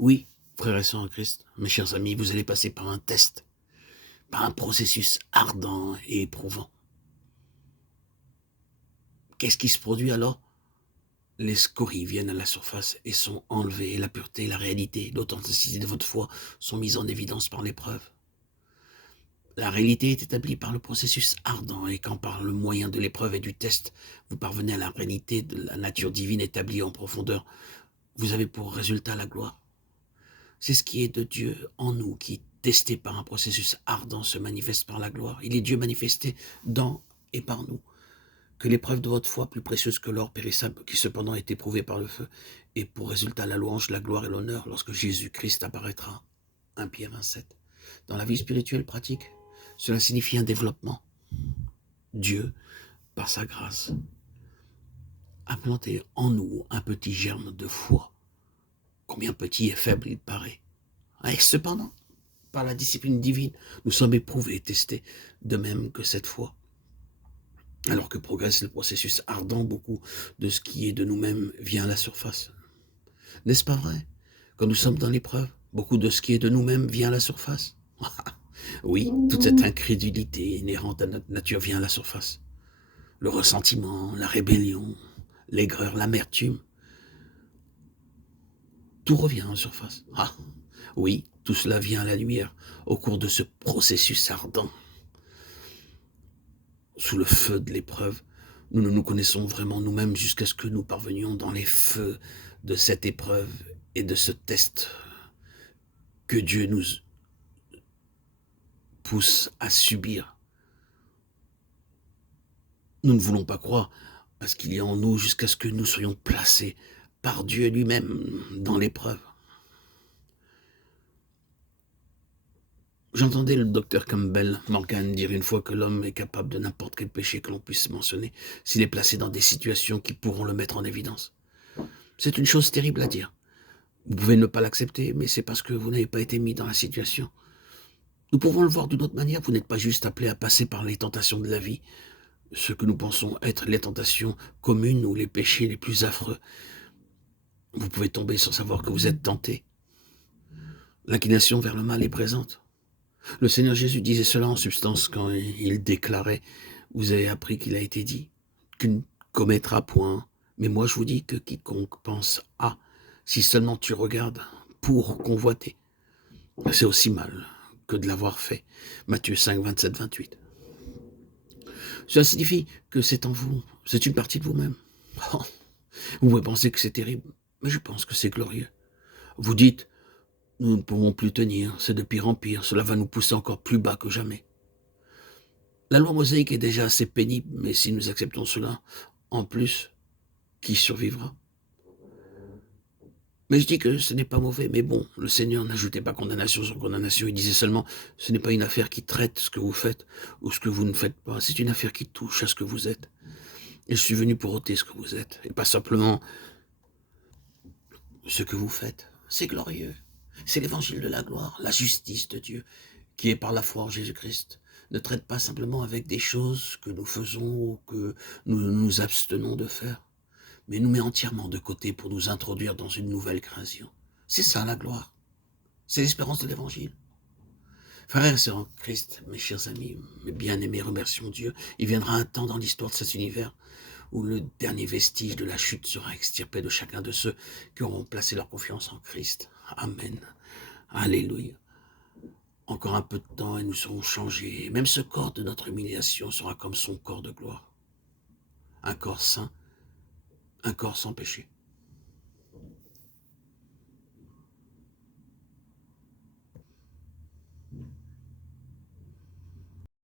Oui, frères et sœurs en Christ, mes chers amis, vous allez passer par un test, par un processus ardent et éprouvant. Qu'est-ce qui se produit alors? Les scories viennent à la surface et sont enlevées, et la pureté, la réalité, l'authenticité de votre foi sont mises en évidence par l'épreuve. La réalité est établie par le processus ardent, et quand par le moyen de l'épreuve et du test, vous parvenez à la réalité de la nature divine établie en profondeur, vous avez pour résultat la gloire. C'est ce qui est de Dieu en nous, qui, testé par un processus ardent, se manifeste par la gloire. Il est Dieu manifesté dans et par nous. Que l'épreuve de votre foi, plus précieuse que l'or périssable, qui cependant est éprouvée par le feu, ait pour résultat la louange, la gloire et l'honneur lorsque Jésus-Christ apparaîtra. 1 Pierre 1,7. Dans la vie spirituelle pratique, cela signifie un développement. Dieu, par sa grâce, a planté en nous un petit germe de foi. Combien petit et faible il paraît. Et cependant, par la discipline divine, nous sommes éprouvés et testés, de même que cette foi. Alors que progresse le processus ardent, beaucoup de ce qui est de nous-mêmes vient à la surface. N'est-ce pas vrai? Quand nous sommes dans l'épreuve, beaucoup de ce qui est de nous-mêmes vient à la surface. Oui, toute cette incrédulité inhérente à notre nature vient à la surface. Le ressentiment, la rébellion, l'aigreur, l'amertume, tout revient en surface. Oui, tout cela vient à la lumière au cours de ce processus ardent. Sous le feu de l'épreuve, nous ne nous connaissons vraiment nous-mêmes jusqu'à ce que nous parvenions dans les feux de cette épreuve et de ce test que Dieu nous pousse à subir. Nous ne voulons pas croire à ce qu'il y a en nous jusqu'à ce que nous soyons placés par Dieu lui-même dans l'épreuve. J'entendais le docteur Campbell Morgan dire une fois que l'homme est capable de n'importe quel péché que l'on puisse mentionner s'il est placé dans des situations qui pourront le mettre en évidence. C'est une chose terrible à dire. Vous pouvez ne pas l'accepter, mais c'est parce que vous n'avez pas été mis dans la situation. Nous pouvons le voir d'une autre manière. Vous n'êtes pas juste appelé à passer par les tentations de la vie, ce que nous pensons être les tentations communes ou les péchés les plus affreux. Vous pouvez tomber sans savoir que vous êtes tenté. L'inclination vers le mal est présente. Le Seigneur Jésus disait cela en substance quand il déclarait « Vous avez appris qu'il a été dit, tu ne commettras point, mais moi je vous dis que quiconque pense à, si seulement tu regardes pour convoiter, c'est aussi mal que de l'avoir fait. » Matthieu 5, 27, 28. Cela signifie que c'est en vous, c'est une partie de vous-même. Vous pouvez penser que c'est terrible, mais je pense que c'est glorieux. Vous dites « Nous ne pouvons plus tenir, c'est de pire en pire, cela va nous pousser encore plus bas que jamais. » La loi mosaïque est déjà assez pénible, mais si nous acceptons cela, en plus, qui survivra? Mais je dis que ce n'est pas mauvais, mais bon, le Seigneur n'ajoutait pas condamnation sur condamnation, il disait seulement, ce n'est pas une affaire qui traite ce que vous faites ou ce que vous ne faites pas, c'est une affaire qui touche à ce que vous êtes. Et je suis venu pour ôter ce que vous êtes, et pas simplement ce que vous faites. C'est glorieux. C'est l'évangile de la gloire, la justice de Dieu, qui est par la foi en Jésus-Christ, ne traite pas simplement avec des choses que nous faisons ou que nous nous abstenons de faire, mais nous met entièrement de côté pour nous introduire dans une nouvelle création. C'est ça la gloire. C'est l'espérance de l'évangile. Frères et sœurs en Christ, mes chers amis, mes bien-aimés, remercions Dieu. Il viendra un temps dans l'histoire de cet univers où le dernier vestige de la chute sera extirpé de chacun de ceux qui auront placé leur confiance en Christ. Amen. Alléluia. Encore un peu de temps et nous serons changés. Même ce corps de notre humiliation sera comme son corps de gloire. Un corps saint, un corps sans péché.